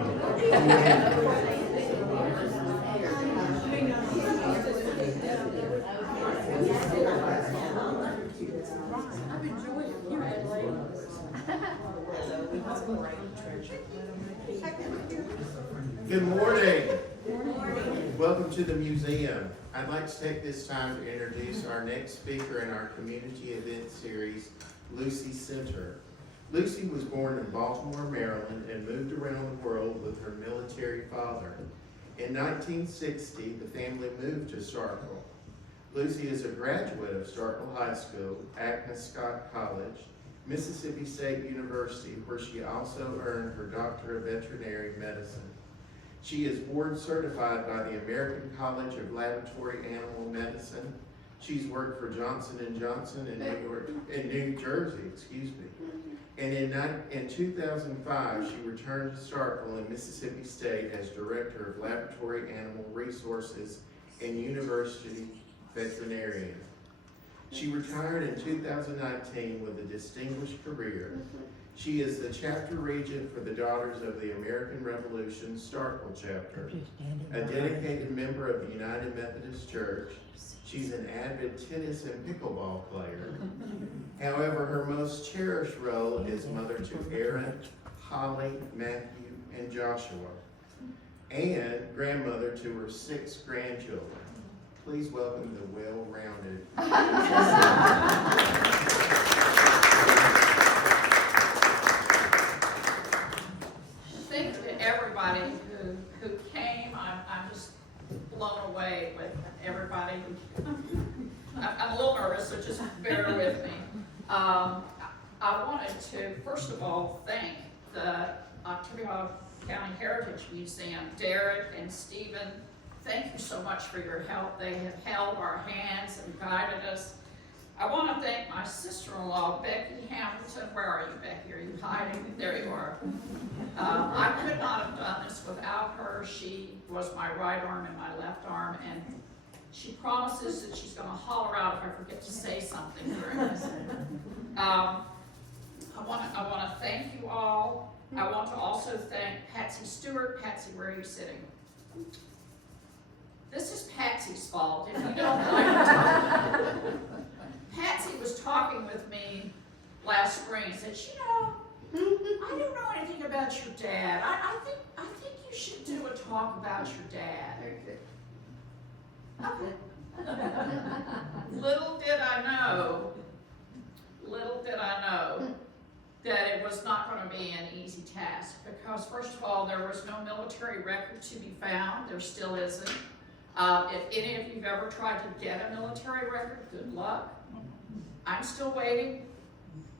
Good morning. Welcome to the museum. I'd like to take this time to introduce our next speaker in our community event series, Lucy Center. Lucy was born in Baltimore, Maryland, and moved around the world with her military father. In 1960, the family moved to Starkville. Lucy is a graduate of Starkville High School, Agnes Scott College, Mississippi State University, where she also earned her Doctor of Veterinary Medicine. She is board certified by the American College of Laboratory Animal Medicine. She's worked for Johnson & Johnson in New Jersey, And in 2005, she returned to Starkville in Mississippi State as Director of Laboratory Animal Resources and University Veterinarian. She retired in 2019 with a distinguished career. She is the chapter regent for the Daughters of the American Revolution Starkville chapter, a dedicated member of the United Methodist Church. She's an avid tennis and pickleball player. However, her most cherished role is mother to Aaron, Holly, Matthew, and Joshua, and grandmother to her 6 grandchildren. Please welcome the well-rounded. Thank you to everybody who came. I'm just blown away with everybody. I'm a little nervous, so just bear with me. I wanted to, first of all, thank the Octavia County Heritage Museum, Derek and Stephen. Thank you so much for your help. They have held our hands and guided us. I want to thank my sister-in-law, Becky Hamilton. Where are you, Becky? Are you hiding? There you are. I could not have done this without her. She was my right arm and my left arm, and she promises that she's going to holler out if I forget to say something during this. I want to thank you all. I want to also thank Patsy Stewart. Patsy, where are you sitting? This is Patsy's fault, if you don't like to talk. Patsy was talking with me last spring and said, you know, I don't know anything about your dad. I think you should do a talk about your dad. Okay. Little did I know that it was not going to be an easy task, because first of all, there was no military record to be found. There still isn't. If any of you've ever tried to get a military record, good luck. I'm still waiting.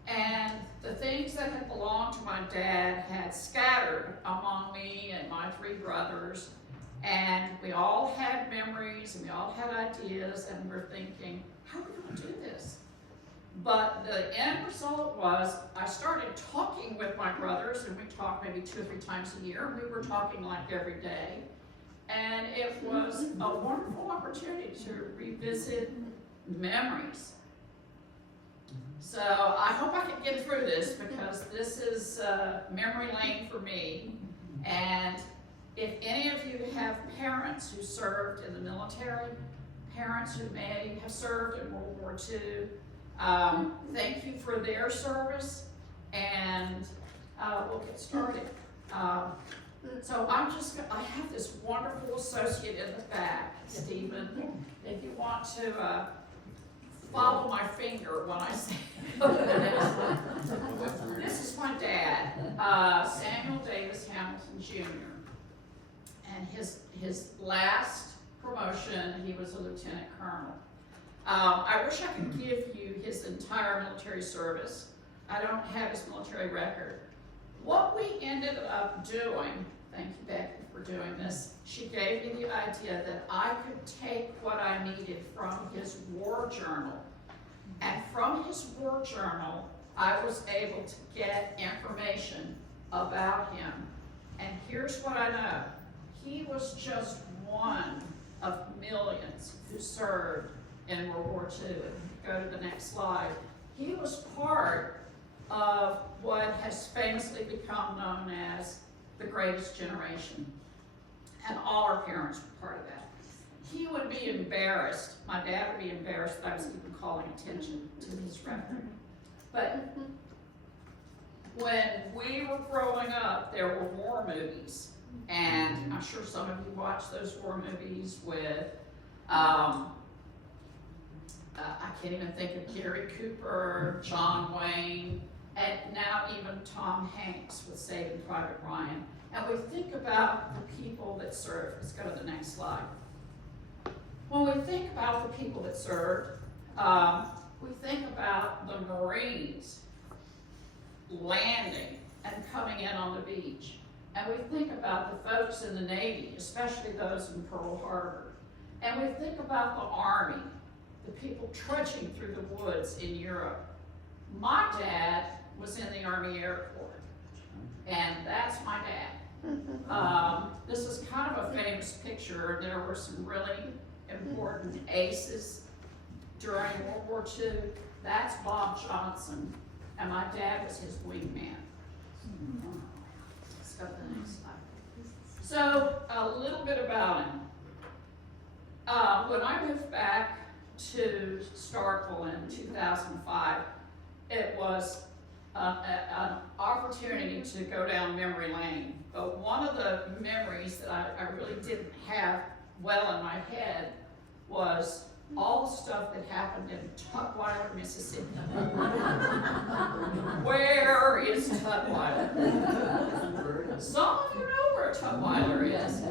And the things that had belonged to my dad had scattered among me and my 3 brothers. And we all had memories and we all had ideas, and we were thinking, how are we going to do this? But the end result was I started talking with my brothers, and we talked maybe 2 or 3 times a year. We were talking like every day. And it was a wonderful opportunity to revisit memories. So I hope I can get through this, because this is memory lane for me. And if any of you have parents who served in the military, parents who may have served in World War II, thank you for their service, and we'll get started. So I have this wonderful associate in the back, Stephen. If you want to follow my finger when I say this is my dad, Samuel Davis Hamilton Jr. And his last promotion, he was a lieutenant colonel. I wish I could give you his entire military service. I don't have his military record. What we ended up doing, thank you, Becky, for doing this, she gave me the idea that I could take what I needed from his war journal. And from his war journal, I was able to get information about him. And here's what I know. He was just one of millions who served in World War II. Go to the next slide. He was part of what has famously become known as the greatest generation. And all our parents were part of that. He would be embarrassed, my dad would be embarrassed that I was even calling attention to his record. But when we were growing up, there were war movies. And I'm sure some of you watched those war movies with, I can't even think of Gary Cooper, John Wayne, and now even Tom Hanks with Saving Private Ryan. And we think about the people that served. Let's go to the next slide. When we think about the people that served, we think about the Marines landing and coming in on the beach. And we think about the folks in the Navy, especially those in Pearl Harbor. And we think about the Army, the people trudging through the woods in Europe. My dad was in the Army Air Corps, and that's my dad. This is kind of a famous picture. There were some really important aces during World War II. That's Bob Johnson, and my dad was his wingman. Let's go to the next slide. So, a little bit about him. When I moved back to Starkville in 2005, it was an opportunity to go down memory lane. But one of the memories that I really didn't have well in my head was all the stuff that happened in Tutwiler, Mississippi. Where is Tutwiler? Some of you know where Tutwiler is.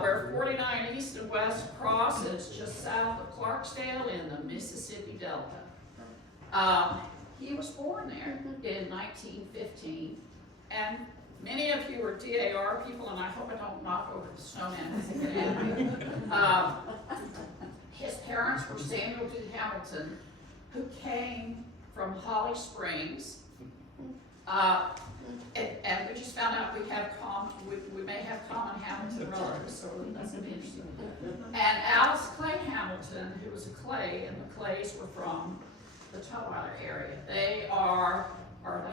Where 49 East and West cross is just south of Clarksdale in the Mississippi Delta. He was born there in 1915, and many of you are DAR people, and I hope I don't knock over the snowman. His parents were Samuel D. Hamilton, who came from Holly Springs, and we just found out we may have common Hamilton relatives, so that's gonna be interesting. And Alice Clay Hamilton, who was a Clay, and the Clays were from the Tutwiler area. The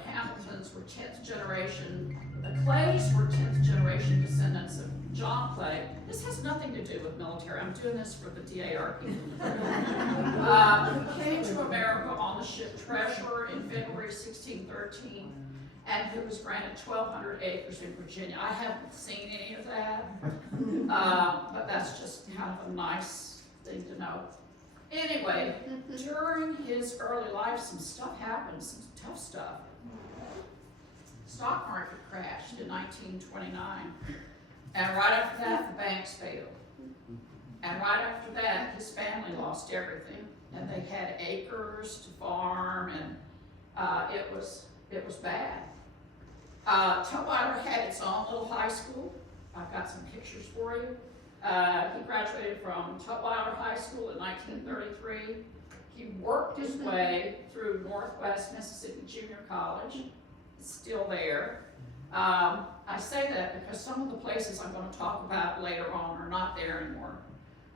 Hamiltons were 10th generation, the Clays were 10th generation descendants of John Clay. This has nothing to do with military. I'm doing this for the DAR people. Who came to America on the ship Treasurer in February 1613, and who was granted 1,200 acres in Virginia. I haven't seen any of that, but that's just kind of a nice thing to know. Anyway, during his early life, some stuff happened, some tough stuff. Stock market crashed in 1929, and right after that, the banks failed. And right after that, his family lost everything, and they had acres to farm, and it was bad. Tutwiler had its own little high school. I've got some pictures for you. He graduated from Tutwiler High School in 1933. He worked his way through Northwest Mississippi Junior College. It's still there. I say that because some of the places I'm going to talk about later on are not there anymore.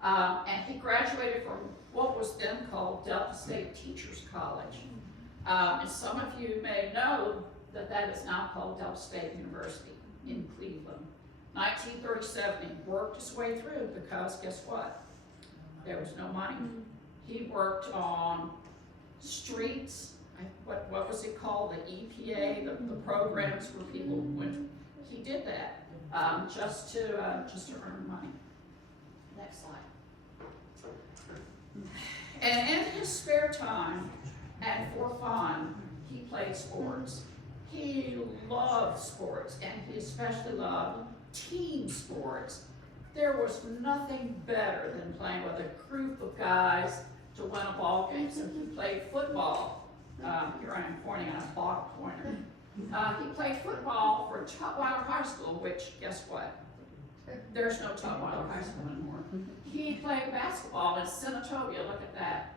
And he graduated from what was then called Delta State Teachers College. And some of you may know that is now called Delta State University in Cleveland. 1937, he worked his way through because guess what? There was no money. He worked on streets, what was it called, the EPA, the programs where people went. He did that just to earn money. Next slide. And in his spare time and for fun, he played sports. He loved sports, and he especially loved team sports. There was nothing better than playing with a group of guys to win a ball game. So he played football. Here I am pointing at a bottle pointer. He played football for Tutwiler High School, which, guess what? There's no Tutwiler High School anymore. He played basketball in Senatobia, look at that,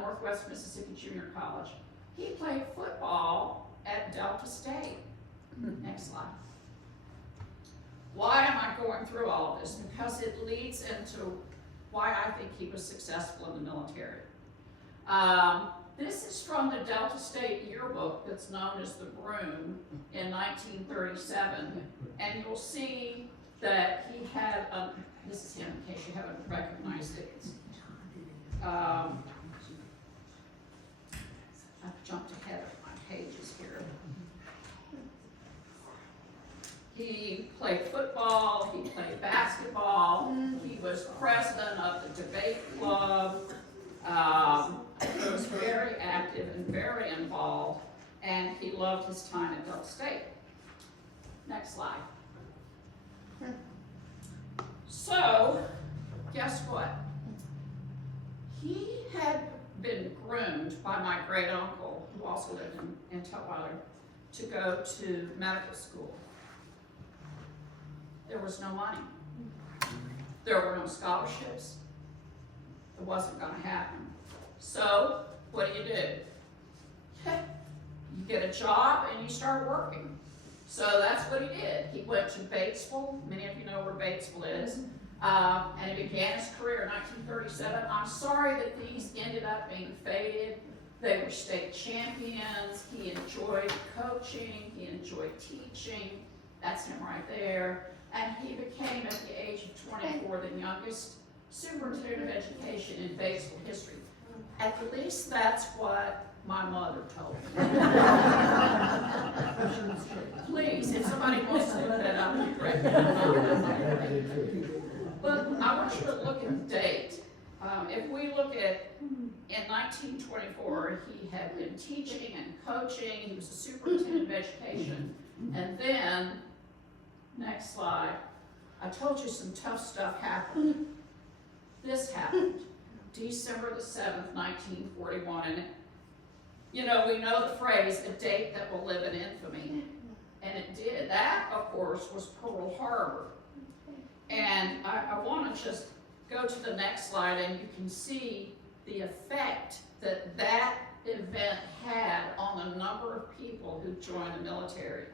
Northwest Mississippi Junior College. He played football at Delta State. Next slide. Why am I going through all of this? Because it leads into why I think he was successful in the military. This is from the Delta State yearbook that's known as the Broom in 1937. And you'll see that he had, this is him in case you haven't recognized it. I've jumped ahead of my pages here. He played football, he played basketball, he was president of the debate club. He was very active and very involved, and he loved his time at Delta State. Next slide. So, guess what? He had been groomed by my great uncle, who also lived in Tutwiler, to go to medical school. There was no money. There were no scholarships. It wasn't going to happen. So, what do? You get a job and you start working. So that's what he did. He went to Batesville. Many of you know where Batesville is. And he began his career in 1937. I'm sorry that these ended up being faded. They were state champions. He enjoyed coaching. He enjoyed teaching. That's him right there. And he became, at the age of 24, the youngest superintendent of education in Batesville history. At least that's what my mother told me. Please, if somebody wants to look that up, you correct me. But I want you to look at the date. If we look at, in 1924, he had been teaching and coaching. He was a superintendent of education. And then, next slide, I told you some tough stuff happened. This happened, December the 7th, 1941. And, you know, we know the phrase, a date that will live in infamy. And it did. That, of course, was Pearl Harbor. And I want to just go to the next slide, and you can see the effect that that event had on the number of people who joined the military.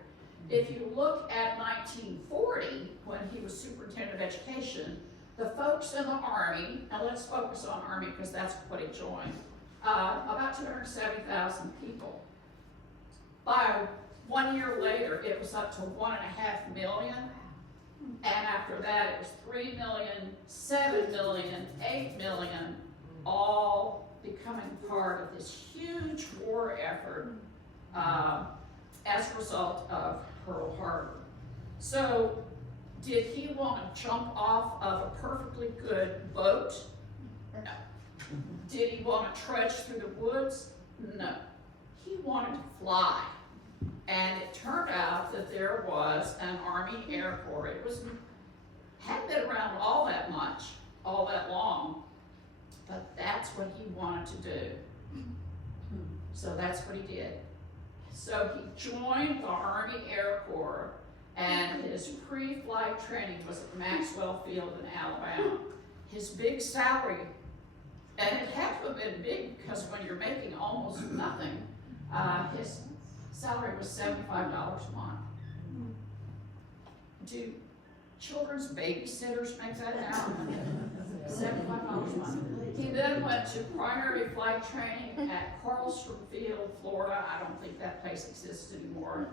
If you look at 1940, when he was superintendent of education, the folks in the Army, and let's focus on Army because that's what he joined, about 270,000 people. By 1 year later, it was up to 1.5 million. And after that, it was 3 million, 7 million, 8 million, all becoming part of this huge war effort as a result of Pearl Harbor. So, did he want to jump off of a perfectly good boat? No. Did he want to trudge through the woods? No. He wanted to fly. And it turned out that there was an Army Air Corps. It hadn't been around all that much, all that long, but that's what he wanted to do. So that's what he did. So he joined the Army Air Corps, and his pre-flight training was at Maxwell Field in Alabama. His big salary, and it had to have been big because when you're making almost nothing, his salary was $75 a month. Do children's babysitters make that now? $75 a month. He then went to primary flight training at Carlstrom Field, Florida. I don't think that place exists anymore.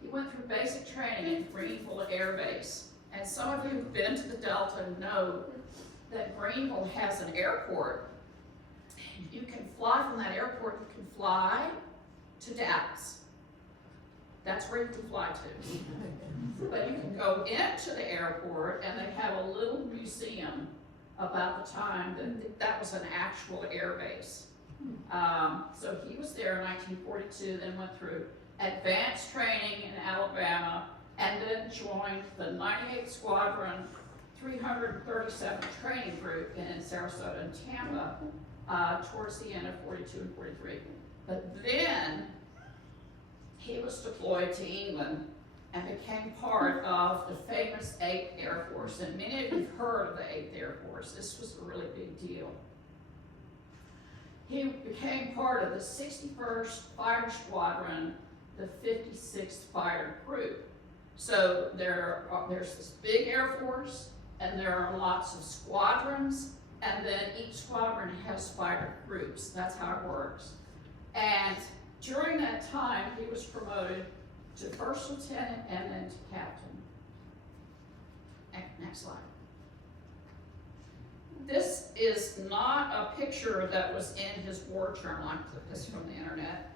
He went through basic training at Greenville Air Base. And some of you who've been to the Delta know that Greenville has an airport. You can fly from that airport. You can fly to Dallas. That's where you can fly to. But you can go into the airport, and they have a little museum about the time that that was an actual air base. So he was there in 1942, then went through advanced training in Alabama, and then joined the 98th Squadron 337th Training Group in Sarasota and Tampa towards the end of 42 and 43. But then he was deployed to England and became part of the famous 8th Air Force. And many of you have heard of the 8th Air Force. This was a really big deal. He became part of the 61st Fighter Squadron, the 56th Fighter Group. So there's this big Air Force, and there are lots of squadrons, and then each squadron has fighter groups. That's how it works. And during that time, he was promoted to first lieutenant and then to captain. Next slide. This is not a picture that was in his war journal. I took this from the internet,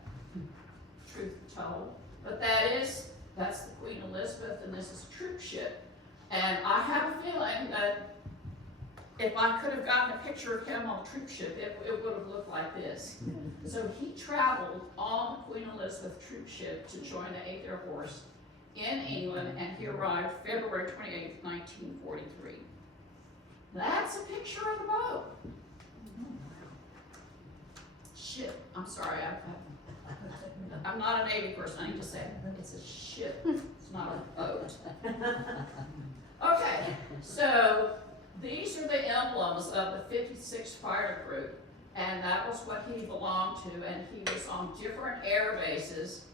truth be told. But that's the Queen Elizabeth, and this is a troop ship. And I have a feeling that if I could have gotten a picture of him on a troop ship, it would have looked like this. So he traveled on the Queen Elizabeth troop ship to join the 8th Air Force in England, and he arrived February 28, 1943. That's a picture of the boat. Ship. I'm sorry, I'm not a Navy person, I need to say it. It's a ship, it's not a boat. Okay, so these are the emblems of the 56th Fighter Group, and that was what he belonged to, and he was on different air bases.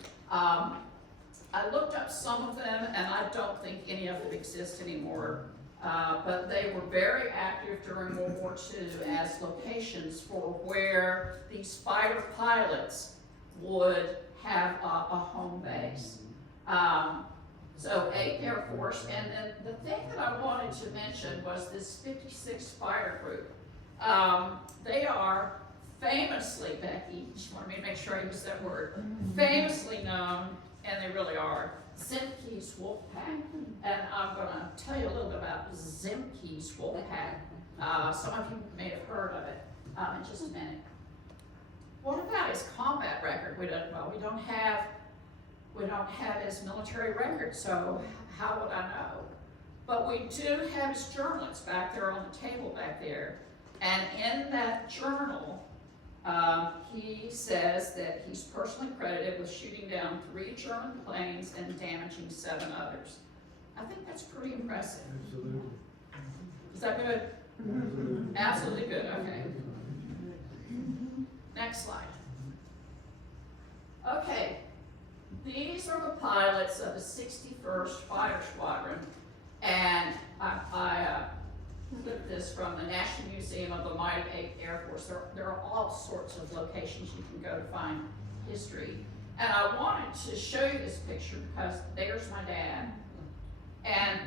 I looked up some of them, and I don't think any of them exist anymore, but they were very active during World War II as locations for where these fighter pilots would have a home base. So 8th Air Force, and then the thing that I wanted to mention was this 56th Fighter Group. They are famously, Becky, just wanted me to make sure I use that word, famously known, and they really are, Zemke's Wolfpack. And I'm gonna tell you a little bit about Zemke's Wolfpack. Some of you may have heard of it in just a minute. What about his combat record? We don't have his military record, so how would I know? But we do have his journal. It's back there on the table back there. And in that journal, he says that he's personally credited with shooting down 3 German planes and damaging 7 others. I think that's pretty impressive. Absolutely. Is that good? Absolutely good, okay. Next slide. Okay, these are the pilots of the 61st Fighter Squadron, and I took this from the National Museum of the Mighty 8th Air Force. There are all sorts of locations you can go to find history. And I wanted to show you this picture because there's my dad. And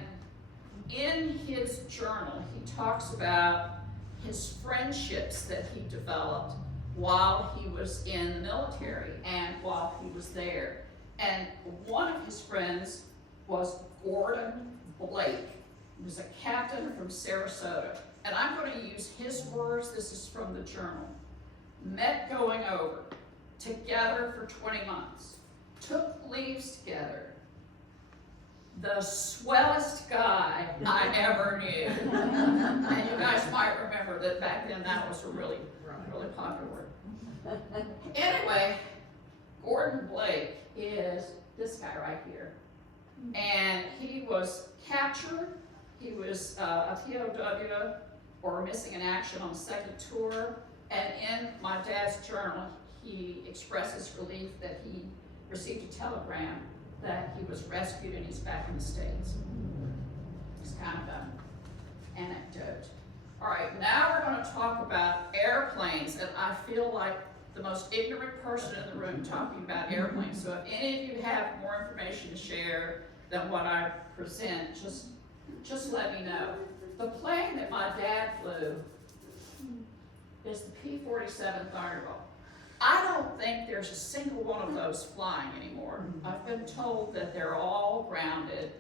in his journal, he talks about his friendships that he developed while he was in the military and while he was there. And one of his friends was Gordon Blake. He was a captain from Sarasota. And I'm going to use his words, this is from the journal. Met going over, together for 20 months, took leaves together. The swellest guy I ever knew. And you guys might remember that back then that was a really popular word. Anyway, Gordon Blake is this guy right here. And he was captured. He was a POW or missing in action on the 2nd tour. And in my dad's journal, he expresses relief that he received a telegram that he was rescued and he's back in the States. It's kind of an anecdote. All right, now we're going to talk about airplanes, and I feel like the most ignorant person in the room talking about airplanes. So if any of you have more information to share than what I present, just let me know. The plane that my dad flew is the P-47 Thunderbolt. I don't think there's a single one of those flying anymore. I've been told that they're all grounded.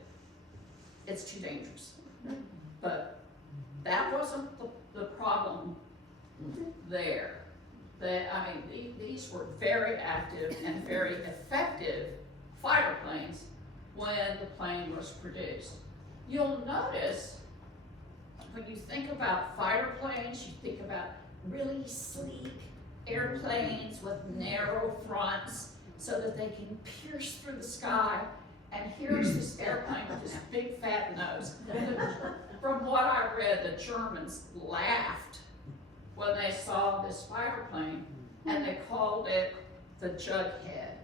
It's too dangerous. But that wasn't the problem there. These were very active and very effective fighter planes when the plane was produced. You'll notice when you think about fighter planes, you think about really sleek airplanes with narrow fronts so that they can pierce through the sky. And here's this airplane with this big fat nose. From what I read, the Germans laughed when they saw this fighter plane, and they called it the Jughead.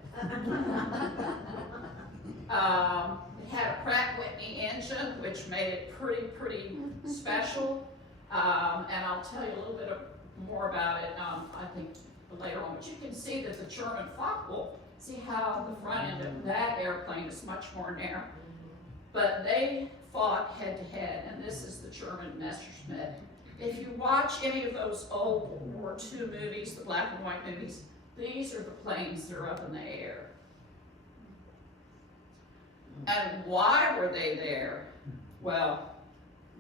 It had a Pratt Whitney engine, which made it pretty special. and I'll tell you a little bit more about it, I think later on. But you can see that the German Focke-Wulf, see how the front end of that airplane is much more narrow. But they fought head to head, and this is the German Messerschmitt. If you watch any of those old World War II movies, the black and white movies, these are the planes that are up in the air. And why were they there? Well,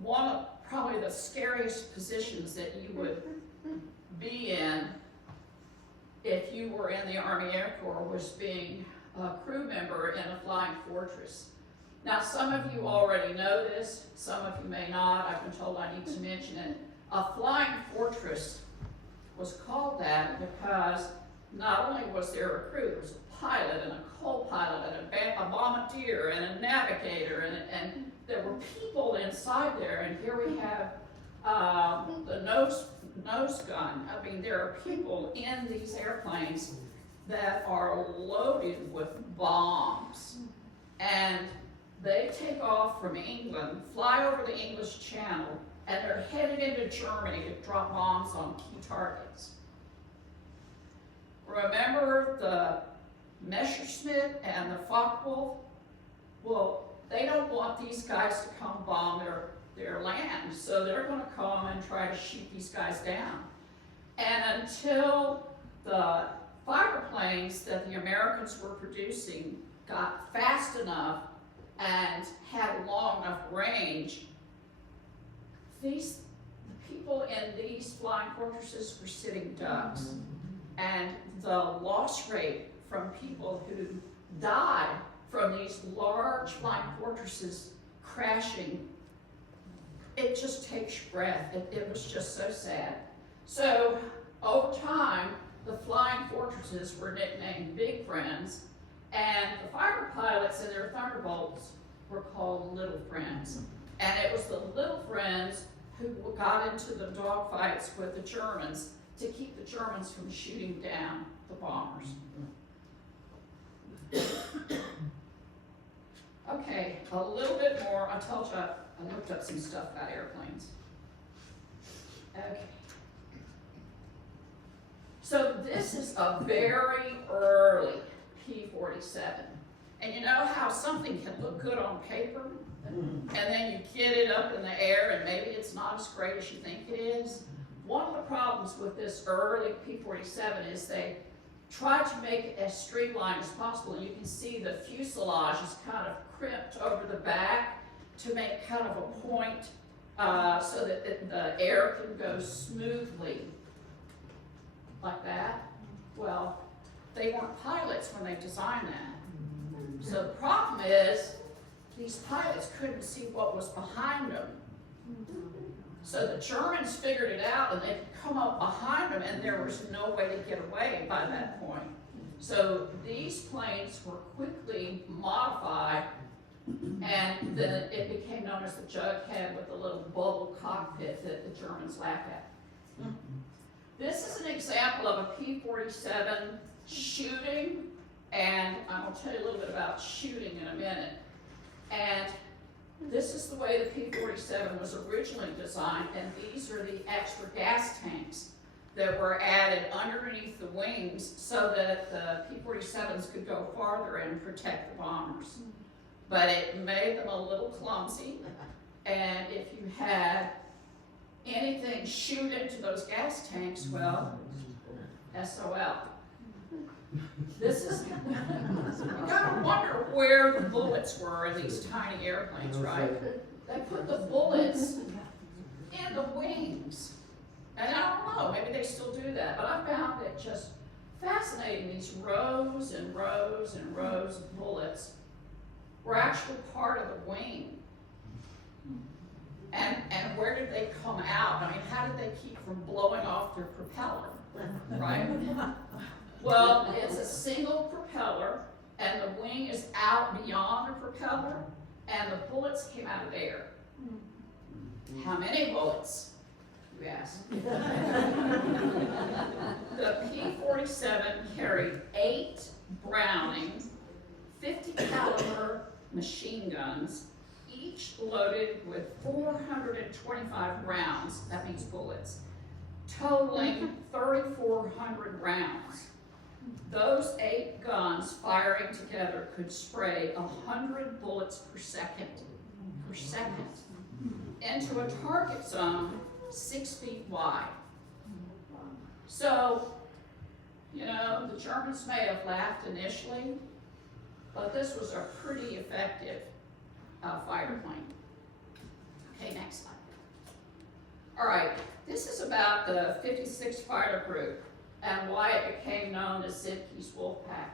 one of probably the scariest positions that you would be in if you were in the Army Air Corps was being a crew member in a flying fortress. Now, some of you already know this, some of you may not. I've been told I need to mention it. A flying fortress was called that because not only was there a crew, there was a pilot and a co-pilot and a bombardier and a navigator, and there were people inside there. And here we have the nose gun. I mean, there are people in these airplanes that are loaded with bombs. And they take off from England, fly over the English Channel, and they're headed into Germany to drop bombs on key targets. Remember the Messerschmitt and the Focke-Wulf? Well, they don't want these guys to come bomb their land, so they're going to come and try to shoot these guys down. And until the fighter planes that the Americans were producing got fast enough and had a long enough range, the people in these flying fortresses were sitting ducks. And the loss rate from people who died from these large flying fortresses crashing, it just takes your breath. It was just so sad. So over time, the flying fortresses were nicknamed Big Friends, and the fighter pilots and their Thunderbolts were called Little Friends. And it was the Little Friends who got into the dogfights with the Germans to keep the Germans from shooting down the bombers. Okay, a little bit more. I told you I looked up some stuff about airplanes. Okay. So this is a very early P-47. And you know how something can look good on paper, and then you get it up in the air and maybe it's not as great as you think it is? One of the problems with this early P-47 is they try to make it as streamlined as possible. You can see the fuselage is kind of crimped over the back to make kind of a point so that the air can go smoothly like that. Well, they weren't pilots when they designed that. So the problem is these pilots couldn't see what was behind them. So the Germans figured it out, and they could come up behind them, and there was no way to get away by that point. So these planes were quickly modified, and then it became known as the Jughead with the little bubble cockpit that the Germans laughed at. This is an example of a P-47 shooting, and I'm going to tell you a little bit about shooting in a minute. And this is the way the P-47 was originally designed, and these are the extra gas tanks that were added underneath the wings so that the P-47s could go farther and protect the bombers. But it made them a little clumsy, and if you had anything shoot into those gas tanks, well, SOL. This is, you gotta wonder where the bullets were in these tiny airplanes, right? They put the bullets in the wings. And I don't know, maybe they still do that, but I found it just fascinating. These rows and rows and rows of bullets were actually part of the wing. And where did they come out? I mean, how did they keep from blowing off their propeller, right? Well, it's a single propeller, and the wing is out beyond the propeller, and the bullets came out of there. How many bullets, you ask? The P-47 carried 8 Browning 50 caliber machine guns, each loaded with 425 rounds, that means bullets, totaling 3,400 rounds. Those 8 guns firing together could spray 100 bullets per second, into a target zone 6 feet wide. So, you know, the Germans may have laughed initially, but this was a pretty effective fighter plane. Okay, next slide. All right, this is about the 56th Fighter Group and why it became known as Zimke's Wolfpack.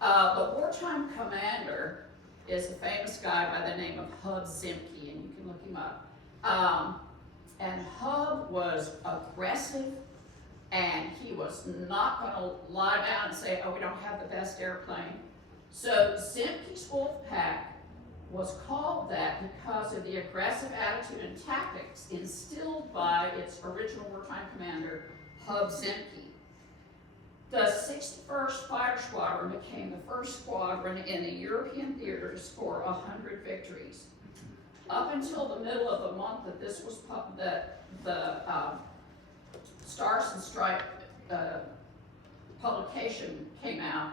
The wartime commander is a famous guy by the name of Hub Zimke, and you can look him up. And Hub was aggressive, and he was not going to lie down and say, oh, we don't have the best airplane. So Zimke's Wolfpack was called that because of the aggressive attitude and tactics instilled by its original wartime commander, Hub Zimke. The 61st Fighter Squadron became the first squadron in the European theater to score 100 victories. Up until the middle of the month that this was the Stars and Stripes publication came out,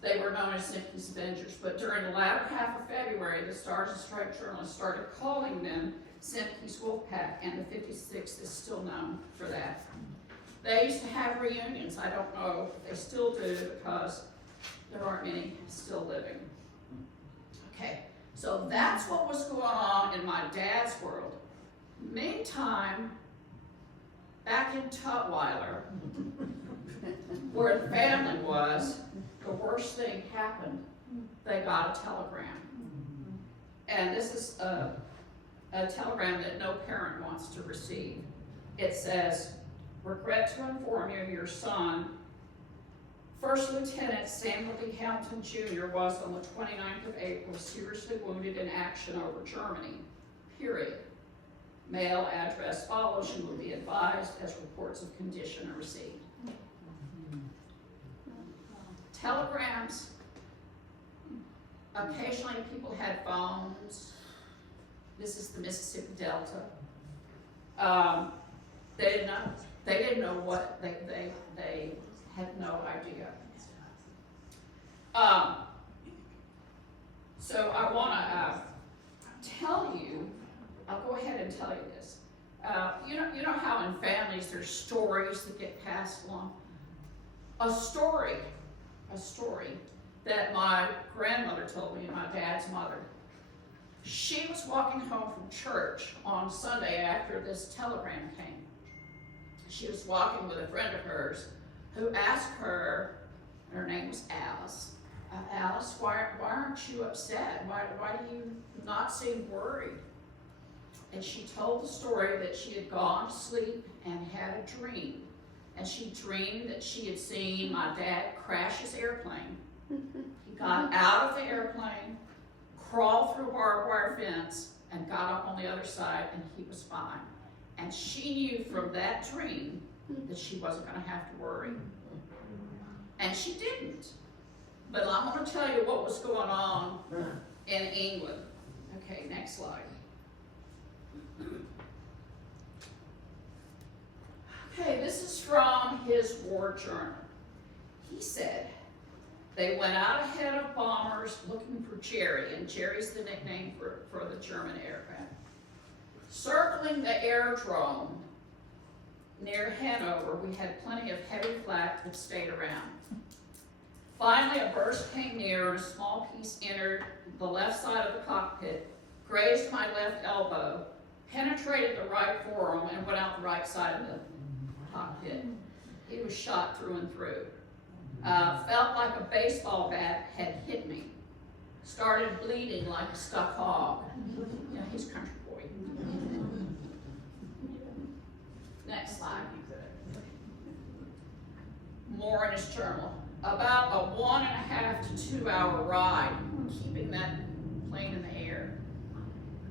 they were known as Zimke's Avengers, but during the latter half of February, the Stars and Stripes journalists started calling them Zimke's Wolfpack, and the 56th is still known for that. They used to have reunions. I don't know if they still do because there aren't many still living. Okay, so that's what was going on in my dad's world. Meantime, back in Tutwiler, where the family was, the worst thing happened. They got a telegram. And this is a telegram that no parent wants to receive. It says, regret to inform you, your son, First Lieutenant Samuel D. Hamilton Jr. was on the 29th of April seriously wounded in action over Germany, period. Mail address follows. You will be advised as reports of condition are received. Telegrams, occasionally people had phones. This is the Mississippi Delta. They didn't know what, they had no idea. So I wanna tell you, I'll go ahead and tell you this. You know how in families there's stories that get passed along? A story that my grandmother told me, my dad's mother. She was walking home from church on Sunday after this telegram came. She was walking with a friend of hers who asked her, and her name was Alice, Alice, why aren't you upset? Why do you not seem worried? And she told the story that she had gone to sleep and had a dream. And she dreamed that she had seen my dad crash his airplane. He got out of the airplane, crawled through a barbed wire fence, and got up on the other side, and he was fine. And she knew from that dream that she wasn't going to have to worry. And she didn't. But I'm going to tell you what was going on in England. Okay, next slide. Okay, this is from his war journal. He said, they went out ahead of bombers looking for Jerry, and Jerry's the nickname for the German aircraft. Circling the aerodrome near Hanover, we had plenty of heavy flak that stayed around. Finally, a burst came near and a small piece entered the left side of the cockpit, grazed my left elbow, penetrated the right forearm, and went out the right side of the cockpit. He was shot through and through. Felt like a baseball bat had hit me. Started bleeding like a stuck hog. You know, he's a country boy. Next slide. More in his journal. About a 1.5 to 2 hour ride, keeping that plane in the air.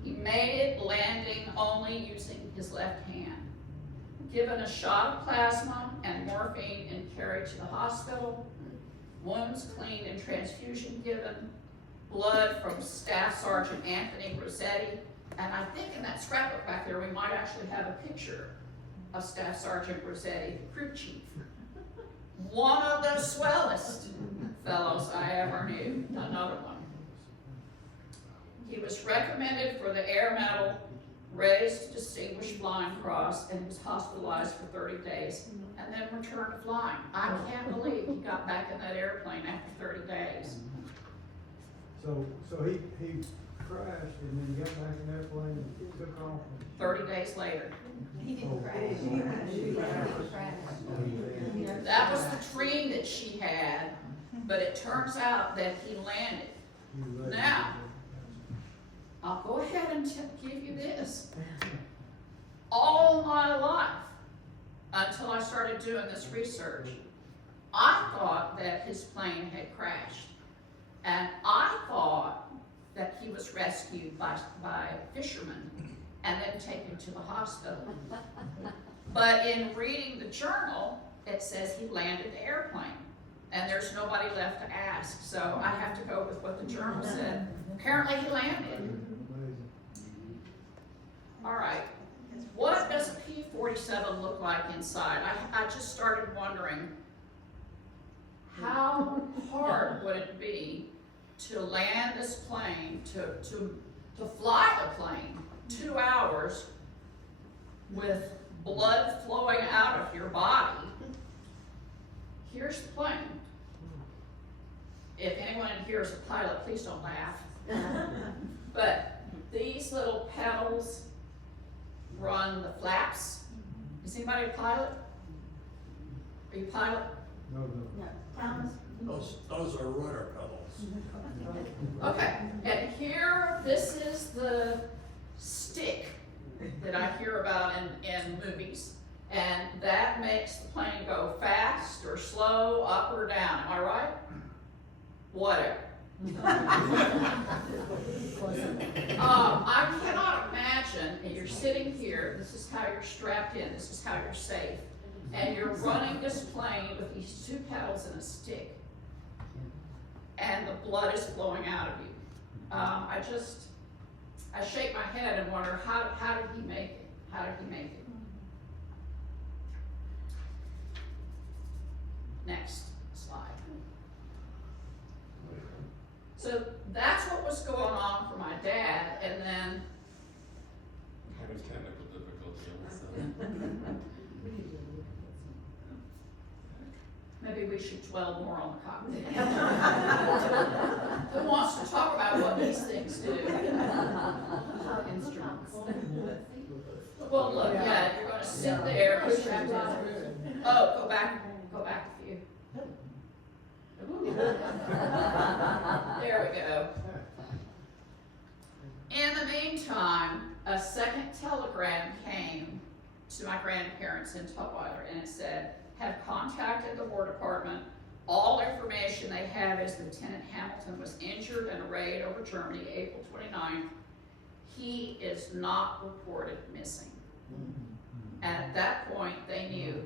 He made it landing only using his left hand. Given a shot of plasma and morphine and carried to the hospital. Wounds cleaned and transfusion given. blood from Staff Sergeant Anthony Rossetti, and I think in that scrapbook back there, we might actually have a picture of Staff Sergeant Rossetti, the crew chief. One of the swellest fellows I ever knew, another one. He was recommended for the Air Medal, raised Distinguished Flying Cross, and was hospitalized for 30 days, and then returned to flying. I can't believe he got back in that airplane after 30 days. So he crashed and then got back in that plane and took off. 30 days later. He didn't crash. That was the dream that she had, but it turns out that he landed. Now, I'll go ahead and give you this. All my life, until I started doing this research, I thought that his plane had crashed. And I thought that he was rescued by fishermen and then taken to the hospital. But in reading the journal, it says he landed the airplane. And there's nobody left to ask, so I have to go with what the journal said. Apparently he landed. All right, what does a P-47 look like inside? I just started wondering, how hard would it be to land this plane, to fly the plane 2 hours with blood flowing out of your body? Here's the plane. If anyone in here is a pilot, please don't laugh. But these little pedals run the flaps. Is anybody a pilot? Are you a pilot? No. Thomas? Those are rudder pedals. Okay, and here, this is the stick that I hear about in movies. And that makes the plane go fast or slow, up or down. Am I right? Whatever. I cannot imagine that you're sitting here, this is how you're strapped in, this is how you're safe, and you're running this plane with these 2 pedals and a stick, and the blood is flowing out of you. I shake my head and wonder, how did he make it? How did he make it? Next slide. So that's what was going on for my dad, and then Having technical difficulty on this. maybe we should dwell more on the cockpit. Who wants to talk about what these things do? Instruments. Well, look, yeah, you're gonna sit there, push your in. Oh, go back a few. There we go. In the meantime, a second telegram came to my grandparents in Tutwiler, and it said, have contacted the War Department. All information they have is Lieutenant Hamilton was injured in a raid over Germany April 29th. He is not reported missing. And at that point, they knew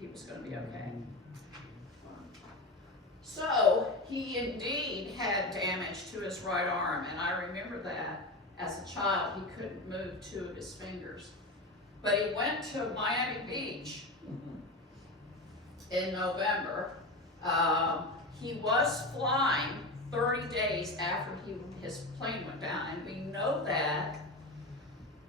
he was going to be okay. So, he indeed had damage to his right arm, and I remember that as a child, he couldn't move 2 of his fingers. But he went to Miami Beach in November. He was flying 30 days after his plane went down, and we know that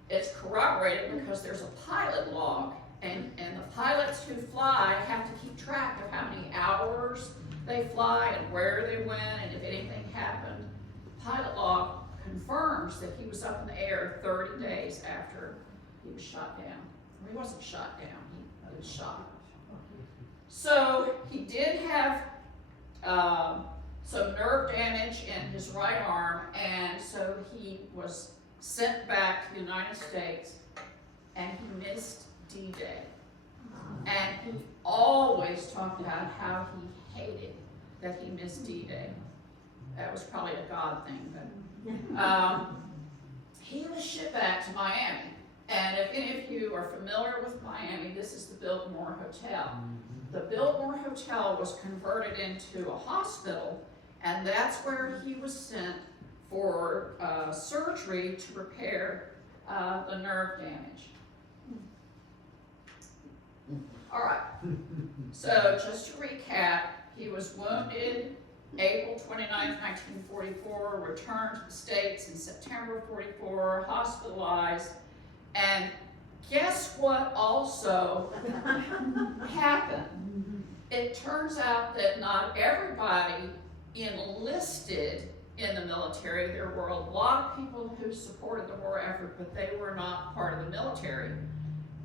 it's corroborated because there's a pilot log, and the pilots who fly have to keep track of how many hours they fly and where they went and if anything happened. The pilot log confirms that he was up in the air 30 days after he was shot down. He wasn't shot down, he was shot. So he did have some nerve damage in his right arm, and so he was sent back to the United States, and he missed D-Day. And he always talked about how he hated that he missed D-Day. That was probably a God thing, but he was shipped back to Miami. And if any of you are familiar with Miami, this is the Biltmore Hotel. The Biltmore Hotel was converted into a hospital, And that's where he was sent for surgery to repair the nerve damage. All right, so just to recap, he was wounded April 29th, 1944, returned to the States in September 44, hospitalized, and guess what also happened? It turns out that not everybody enlisted in the military. There were a lot of people who supported the war effort, but they were not part of the military.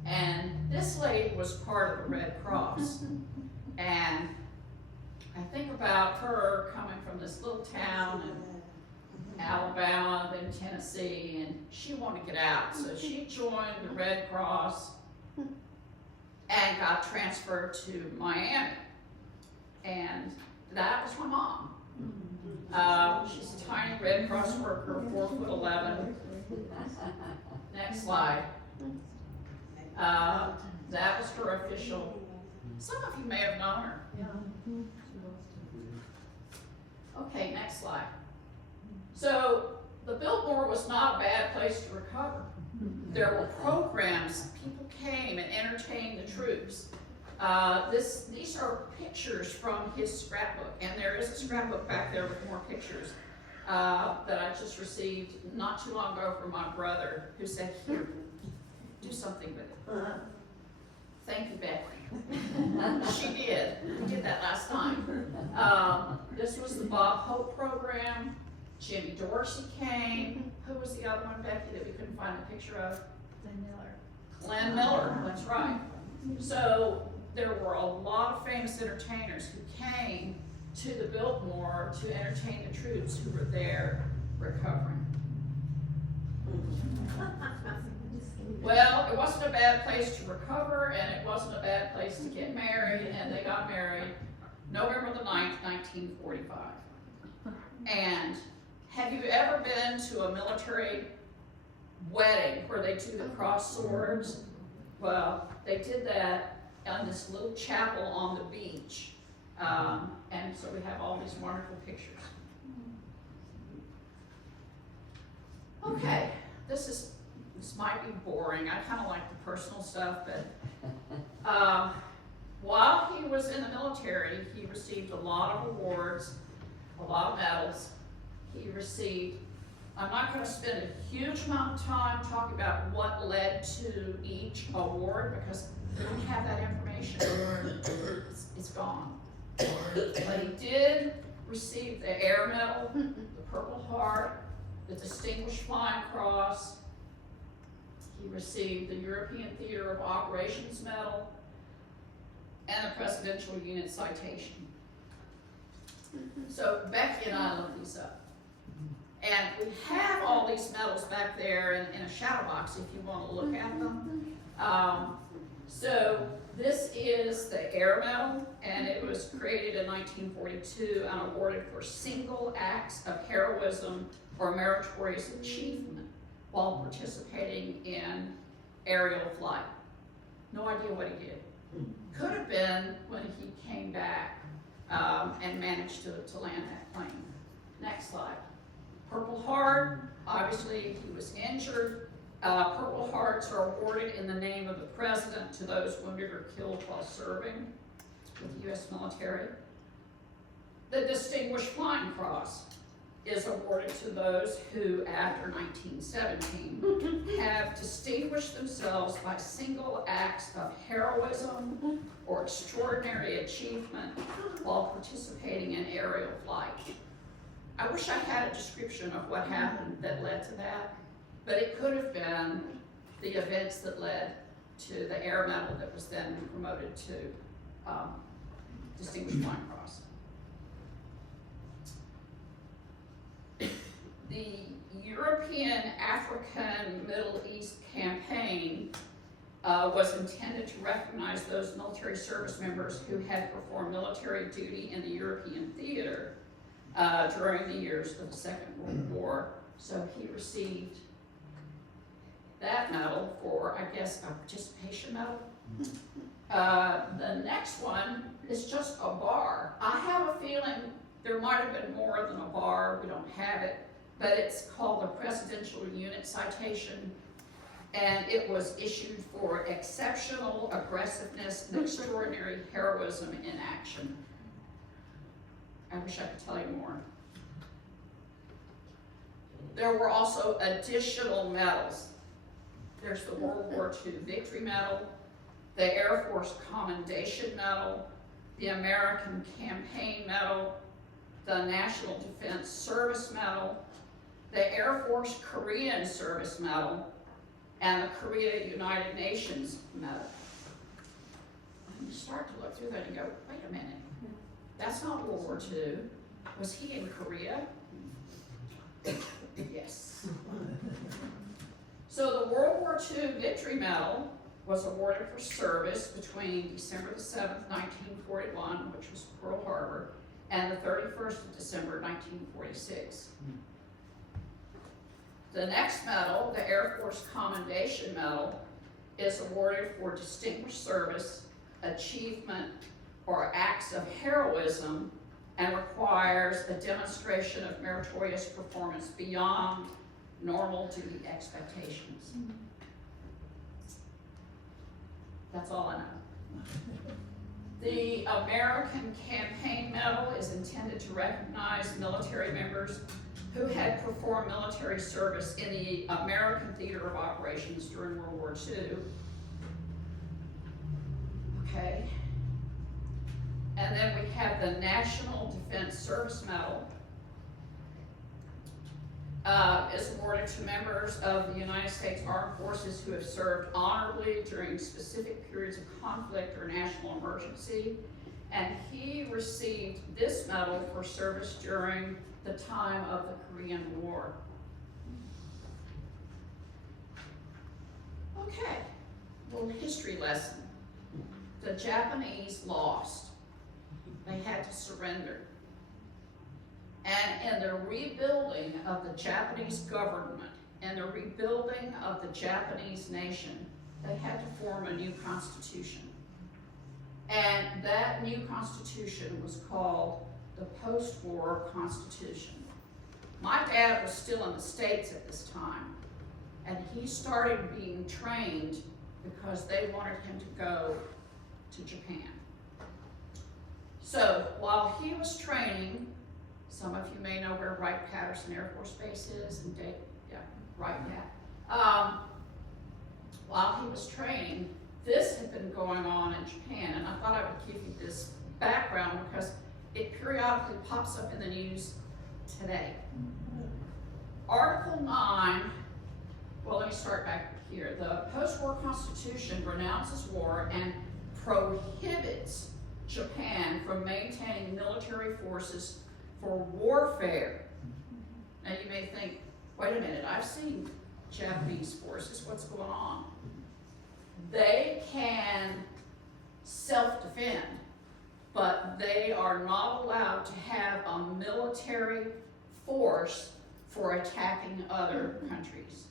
And this lady was part of the Red Cross. And I think about her coming from this little town in Alabama, then Tennessee, and she wanted to get out. So she joined the Red Cross and got transferred to Miami. And that was my mom. She's a tiny Red Cross worker, 4'11". Next slide. That was her official. Some of you may have known her. Okay, next slide. So the Biltmore was not a bad place to recover. There were programs, people came and entertained the troops. These are pictures from his scrapbook, and there is a scrapbook back there with more pictures that I just received not too long ago from my brother, who said, "Here, do something with it." Thank you, Becky. She did. We did that last time. This was the Bob Hope program. Jimmy Dorsey came. Who was the other one, Becky, that we couldn't find a picture of? Glenn Miller, that's right. So there were a lot of famous entertainers who came to the Biltmore to entertain the troops who were there recovering. Well, it wasn't a bad place to recover, and it wasn't a bad place to get married, and they got married November the 9th, 1945. And have you ever been to a military wedding where they do the cross swords? Well, they did that on this little chapel on the beach. And so we have all these wonderful pictures. Okay, this might be boring. I kind of like the personal stuff, but while he was in the military, he received a lot of awards, a lot of medals. He received, I'm not going to spend a huge amount of time talking about what led to each award because we don't have that information. It's gone. But he did receive the Air Medal, the Purple Heart, the Distinguished Flying Cross. He received the European Theater of Operations Medal and the Presidential Unit Citation. So Becky and I looked these up. And we have all these medals back there in a shadow box if you want to look at them. So this is the Air Medal, and it was created in 1942 and awarded for single acts of heroism or meritorious achievement while participating in aerial flight. No idea what he did. Could have been when he came back and managed to land that plane. Next slide. Purple Heart, obviously he was injured. Purple Hearts are awarded in the name of the President to those wounded or killed while serving with the U.S. military. The Distinguished Flying Cross is awarded to those who, after 1917, have distinguished themselves by single acts of heroism or extraordinary achievement while participating in aerial flight. I wish I had a description of what happened that led to that, but it could have been the events that led to the Air Medal that was then promoted to Distinguished Flying Cross. The European, African, Middle East campaign was intended to recognize those military service members who had performed military duty in the European theater during the years of the Second World War. So he received that medal for, I guess, a participation medal. The next one is just a bar. I have a feeling There might have been more than a bar, we don't have it, but it's called the Presidential Unit Citation, and it was issued for exceptional aggressiveness and extraordinary heroism in action. I wish I could tell you more. There were also additional medals. There's the World War II Victory Medal, the Air Force Commendation Medal, the American Campaign Medal, the National Defense Service Medal, the Air Force Korean Service Medal, and the Korea United Nations Medal. And you start to look through that and go, wait a minute, that's not World War II. Was he in Korea? Yes. So the World War II Victory Medal was awarded for service between December the 7th, 1941, which was Pearl Harbor, and the 31st of December, 1946. The next medal, the Air Force Commendation Medal, is awarded for distinguished service, achievement, or acts of heroism, and requires a demonstration of meritorious performance beyond normal duty expectations. That's all I know. The American Campaign Medal is intended to recognize military members who had performed military service in the American Theater of Operations during World War II. Okay. And then we have the National Defense Service Medal. Is awarded to members of the United States Armed Forces who have served honorably during specific periods of conflict or national emergency. And he received this medal for service during the time of the Korean War. Okay, little history lesson. The Japanese lost. They had to surrender. And in the rebuilding of the Japanese government and the rebuilding of the Japanese nation, they had to form a new constitution. And that new constitution was called the post-war constitution. My dad was still in the States at this time, and he started being trained because they wanted him to go to Japan. So while he was training, some of you may know where Wright-Patterson Air Force Base is, and while he was training, this had been going on in Japan, and I thought I would give you this background because it periodically pops up in the news today. Article 9, well, let me start back here. The post-war constitution renounces war and prohibits Japan from maintaining military forces for warfare. Now you may think, wait a minute, I've seen Japanese forces, what's going on? They can self-defend, but they are not allowed to have a military force for attacking other countries.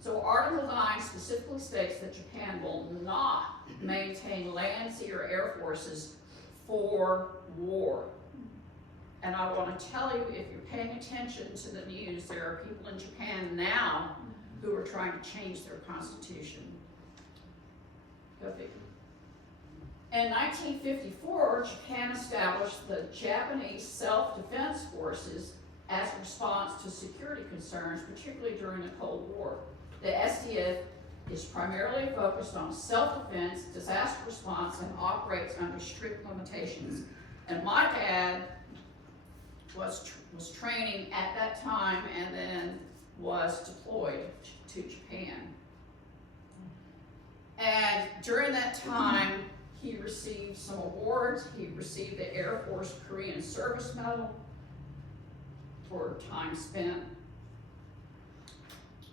So Article 9 specifically states that Japan will not maintain land, sea, or air forces for war. And I want to tell you, if you're paying attention to the news, there are people in Japan now who are trying to change their constitution. Go figure. In 1954, Japan established the Japanese Self-Defense Forces as a response to security concerns, particularly during the Cold War. The SDF is primarily focused on self-defense, disaster response, and operates under strict limitations. And my dad was training at that time and then was deployed to Japan. And during that time, he received some awards. He received the Air Force Korean Service Medal for time spent.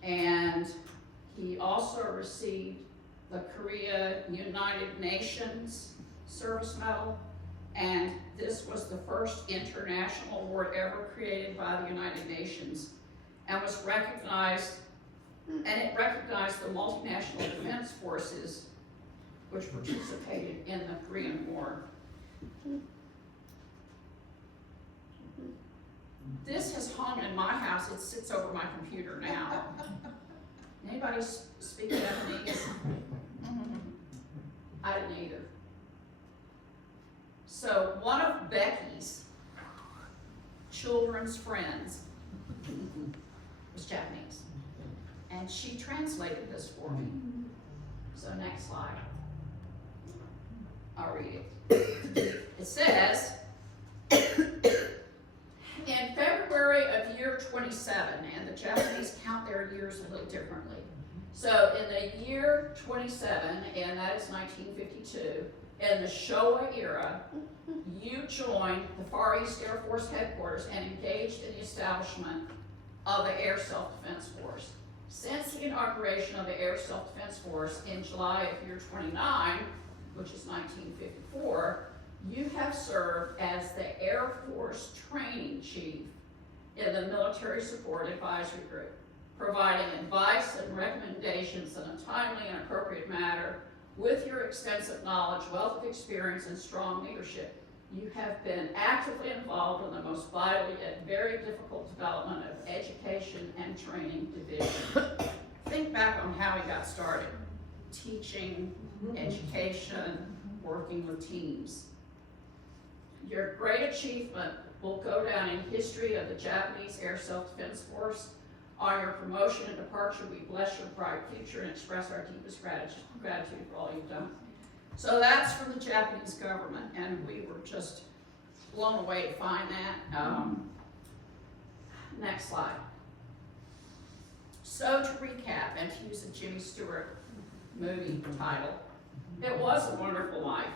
And he also received the Korea United Nations Service Medal. And this was the first international award ever created by the United Nations and was recognized, and it recognized the multinational defense forces which participated in the Korean War. This has hung in my house. It sits over my computer now. Anybody speak Japanese? I didn't either. So one of Becky's children's friends was Japanese, and she translated this for me. So next slide. I'll read it. It says, in February of year 27, and the Japanese count their years a little differently. So in the year 27, and that is 1952, in the Showa era, you joined the Far East Air Force Headquarters and engaged in the establishment of the Air Self-Defense Force. Since the inauguration of the Air Self-Defense Force in July of year 29, which is 1954, you have served as the Air Force Training Chief in the Military Support Advisory Group, providing advice and recommendations in a timely and appropriate manner. With your extensive knowledge, wealth of experience, and strong leadership, you have been actively involved in the most vital yet very difficult development of education and training division. Think back on how we got started. Teaching, education, working with teams. Your great achievement will go down in history of the Japanese Air Self-Defense Force. On your promotion and departure, we bless your bright future and express our deepest gratitude for all you've done. So that's from the Japanese government, and we were just blown away to find that. Next slide. So to recap, and to use a Jimmy Stewart movie title, it was a wonderful life.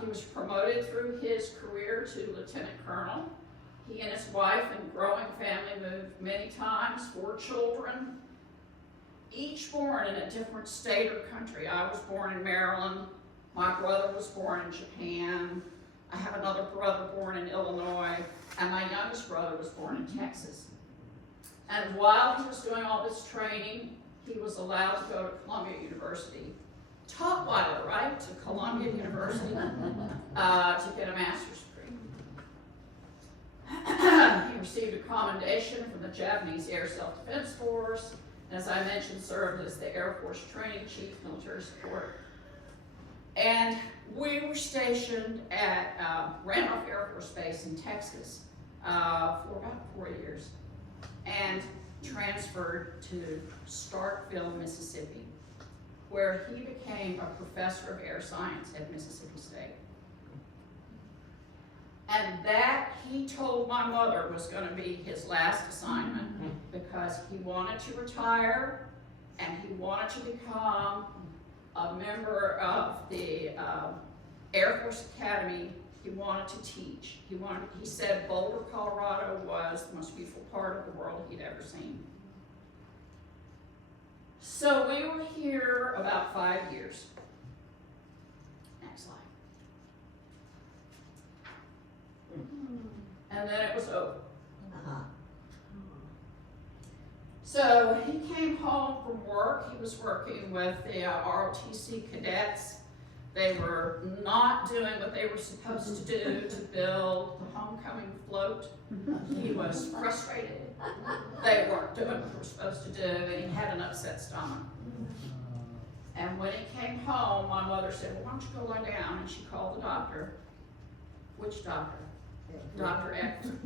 He was promoted through his career to lieutenant colonel. He and his wife and growing family moved many times, 4 children, each born in a different state or country. I was born in Maryland. My brother was born in Japan. I have another brother born in Illinois, and my youngest brother was born in Texas. And while he was doing all this training, he was allowed to go to Columbia University. Taught while, right, to Columbia University to get a master's degree. He received a commendation from the Japanese Air Self-Defense Force. As I mentioned, served as the Air Force Training Chief, Military Support. And we were stationed at Randolph Air Force Base in Texas for about 4 years, and transferred to Starkville, Mississippi, where he became a professor of air science at Mississippi State. And that, he told my mother, was going to be his last assignment, because he wanted to retire and he wanted to become a member of the Air Force Academy. He wanted to teach. He said Boulder, Colorado was the most beautiful part of the world he'd ever seen. So we were here about 5 years. Next slide. And then it was over. So he came home from work. He was working with the ROTC cadets. They were not doing what they were supposed to do to build the homecoming float. He was frustrated. They weren't doing what they were supposed to do, and he had an upset stomach. And when he came home, my mother said, well, why don't you go lie down? And she called the doctor. Which doctor? Dr. Eckford.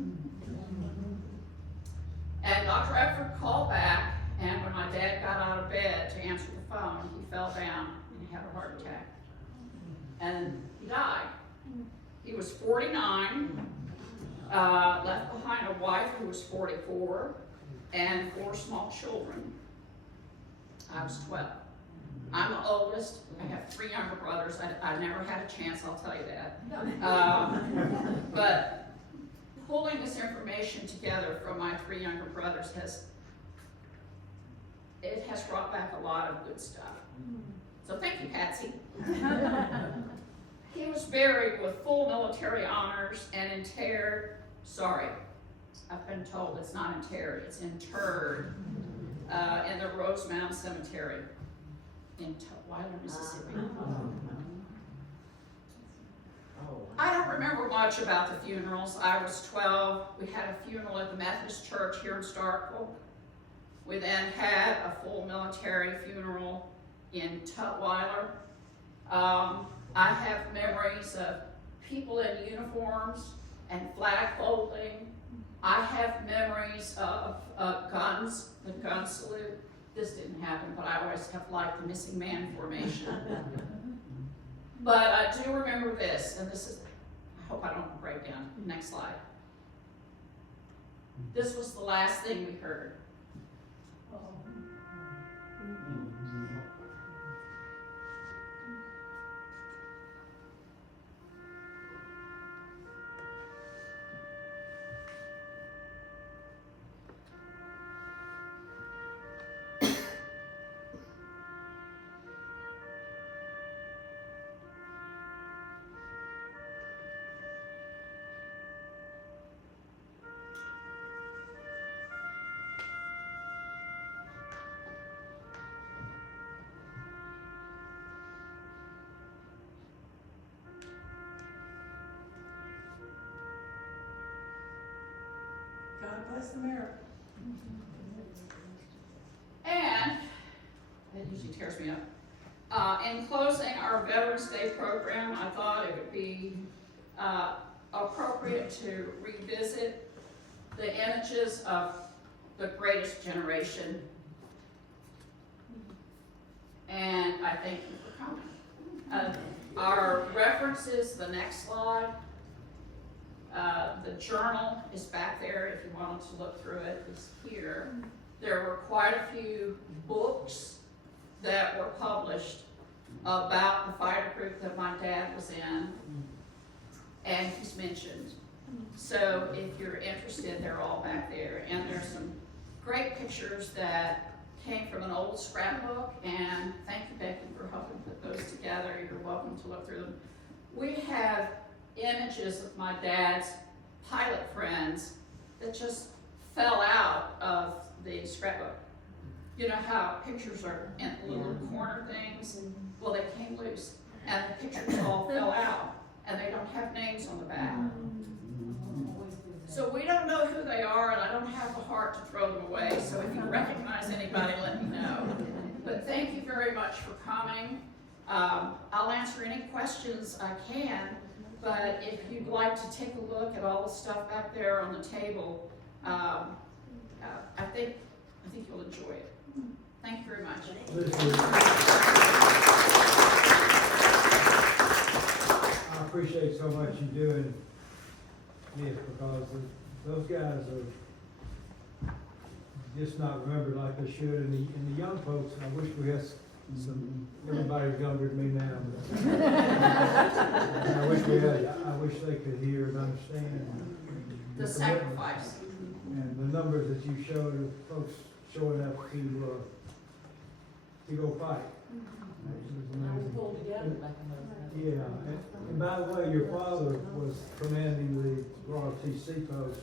And Dr. Eckford called back, and when my dad got out of bed to answer the phone, he fell down and he had a heart attack. And he died. He was 49, left behind a wife who was 44, and 4 small children. I was 12. I'm the oldest. I have 3 younger brothers. I never had a chance, I'll tell you that. But pulling this information together from my 3 younger brothers has brought back a lot of good stuff. So thank you, Patsy. He was buried with full military honors and interred, I've been told it's not interred, it's interred in the Rosemount Cemetery in Weiler, Mississippi. I don't remember much about the funerals. I was 12. We had a funeral at the Methodist Church here in Starkville. We then had a full military funeral in Tutwiler. I have memories of people in uniforms and flag folding. I have memories of guns, the gun salute. This didn't happen, but I always have liked the missing man formation. But I do remember this, and this is, I hope I don't break down. Next slide. This was the last thing we heard. God bless America. And, that usually tears me up. In closing our Veterans Day program, I thought it would be appropriate to revisit the images of the greatest generation. And I thank you for coming. Our references, the next slide. The journal is back there if you wanted to look through it. It's here. There were quite a few books that were published about the fighter group that my dad was in, and he's mentioned. So if you're interested, they're all back there. And there's some great pictures that came from an old scrapbook, and thank you, Becky, for helping put those together. You're welcome to look through them. We have images of my dad's pilot friends that just fell out of the scrapbook. You know how pictures are in little corner things? Well, they came loose, and the pictures all fell out, and they don't have names on the back. So we don't know who they are, and I don't have the heart to throw them away, so if you recognize anybody, let me know. But thank you very much for coming. I'll answer any questions I can, but if you'd like to take a look at all the stuff back there on the table, I think you'll enjoy it. Thank you very much. I appreciate so much you doing this, because those guys are just not remembered like they should, and the young folks, I wish we had some, everybody's younger than me now. I wish they could hear and understand. The sacrifice. And the numbers that you showed of folks showing up to go fight. Pulled together like a Yeah, and by the way, your father was commanding the Royal T Seacoast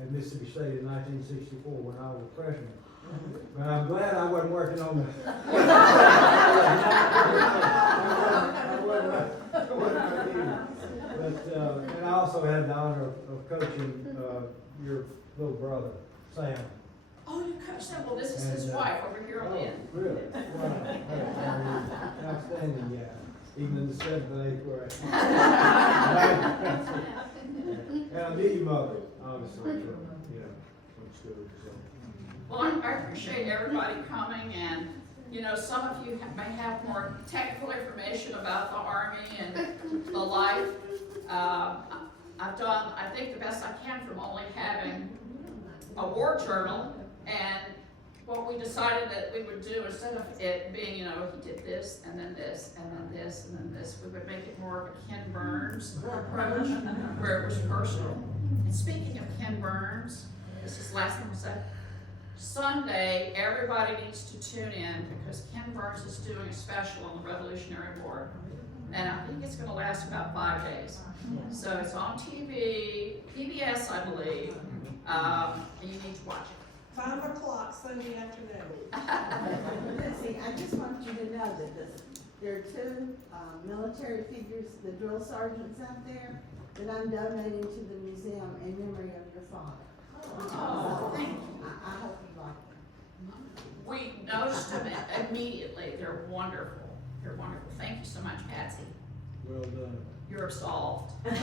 at Mississippi State in 1964 when I was a freshman. But I'm glad I wasn't working on the. But and I also had the honor of coaching your little brother, Sam. Oh, you coached them? Well, this is his wife over here on the end. Really? Wow. Outstanding, yeah. Even in the 7th and 8th grade. And I knew your mother, obviously, from school, so. Well, I appreciate everybody coming, and some of you may have more technical information about the Army and the life. I've done, I think, the best I can from only having a war journal, and what we decided that we would do, instead of it being, he did this, and then this, and then this, and then this, we would make it more of a Ken Burns approach, where it was personal. And speaking of Ken Burns, this is the last thing I'll say. Sunday, everybody needs to tune in, because Ken Burns is doing a special on the Revolutionary War. And I think it's going to last about 5 days. So it's on TV, PBS, I believe, and you need to watch it. 5 o'clock Sunday afternoon. Lindsay, I just want you to know that There are two, military figures, the drill sergeants out there, that I'm donating to the museum in memory of your father. Oh, So, I hope you like them. We noticed them immediately. They're wonderful. They're wonderful. Thank you so much, Patsy. Well done. You're absolved. Yeah,